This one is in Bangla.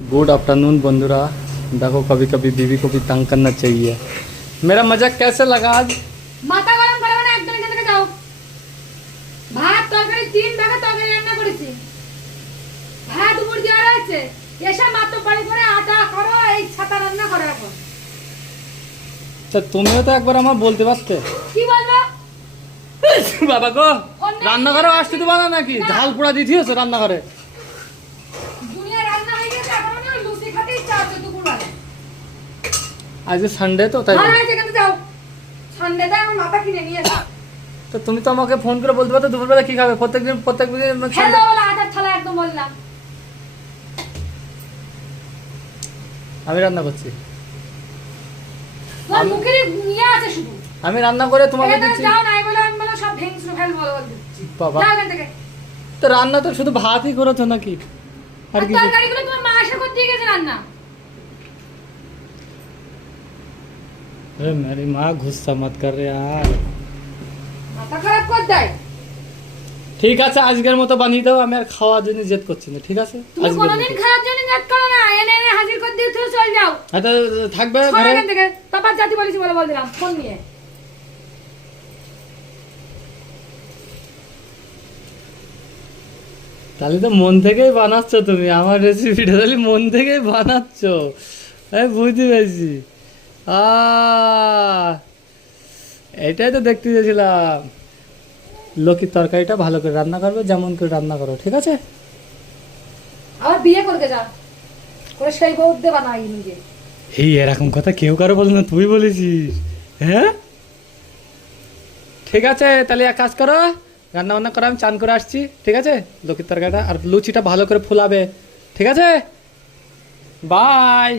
गुड आफ्टरनून बंधुरा। देखो कभी कभी बीवी को भी तंग करना चाहिए। मेरा मजाक कैसे लगा आज? মাথা গরম করে না, একদম এখান থেকে যাও। ভাত তরকারি তিন ভাগে তরকারি রান্না করেছি, ভাত উপর দেওয়া রয়েছে, এসে মাত্র পানি করে আটা করো, এই ছাতা রান্না করো এখন। तो तुमिও তো একবার আমার বলতে পারতে। কি বলবো বাবা গো, রান্না করে আসতে তো বানা নাকি ঝাল পোড়া দিছিস রান্না করে? দুনিয়া রান্না হয়ে গেছে, এখন না লুচি খেতে ইচ্ছা হচ্ছে দুপুরবেলা। আজ সানডে তো তাই। ভালো হয়েছে, এখানে যাও। সানডেতে আমার মাথা কিনে নিয়ে এসো। তো তুমি তো আমাকে ফোন করে বলতে পারতো দুপুরবেলা কি খাবে। প্রত্যেকদিন হ্যালো বলে আটার থালা একদম বললাম। আমি রান্না করছি। তোমার মুখের নিয়ে আছে শুধু। আমি রান্না করে তোমাকে এখানে দিচ্ছি। যাও, নাই বলে আমি বলে সব ভেঙে ফেল বলে দিচ্ছি। বাবা যাও এখান থেকে। তো রান্না তো শুধু ভাতই করেছো নাকি? আর আর কি? তরকারিগুলো তোমার মা এসে করে দিয়ে গেছে রান্না। अरे मेरी माँ गुस्सा मत कर रे यार। মাথা খারাপ করে দেয়। ঠিক আছে আজকের মতো বানিয়ে দাও, আমি আর খাওয়ার জন্য জেদ করছি না, ঠিক আছে? তুমি আজকের কোনোদিন মতো। খাওয়ার জন্য জেদ করো না, এনে এনে হাজির করে দিয়ে তুমি চলে যাও। আচ্ছা থাকবে সরো ঘরে? এখান থেকে, তারপর জাতি বলেছি বলে বল দিলাম ফোন নিয়ে। তাহলে তো মন থেকেই বানাচ্ছ তুমি আমার রেসিপিটা, তাহলে মন থেকেই বানাচ্ছ। আমি বুঝতে পেরেছি। এটাই তো দেখতে চেয়েছিলাম। লক্ষ্মীর তরকারিটা ভালো করে রান্না করবে, যেমন করে রান্না করো, ঠিক আছে? আবার বিয়ে করতে যা, করে সেই বউ দেবা না নিজে। এই এরকম কথা কেউ কারো বলে না, তুই বলেছিস? হ্যাঁ ঠিক আছে, তাহলে এক কাজ করো, রান্না বান্না করো, আমি চান করে আসছি, ঠিক আছে? লক্ষ্মীর তরকারিটা আর লুচিটা ভালো করে ফুলাবে, ঠিক আছে? বাই।